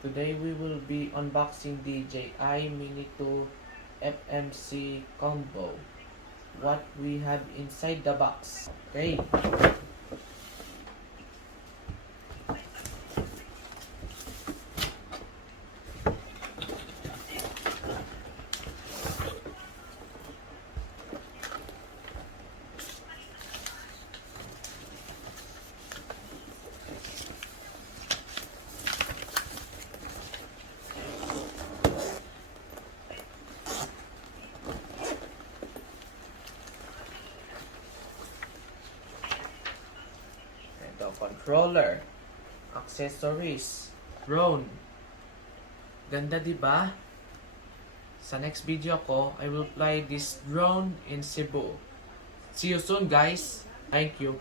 Today we will be unboxing DJI Mini 2 FMC combo. What we have inside the box. Okay. Ito, controller, accessories, drone. Ganda, di ba? Sa next video ko, I will fly this drone in Cebu. See you soon, guys. Thank you.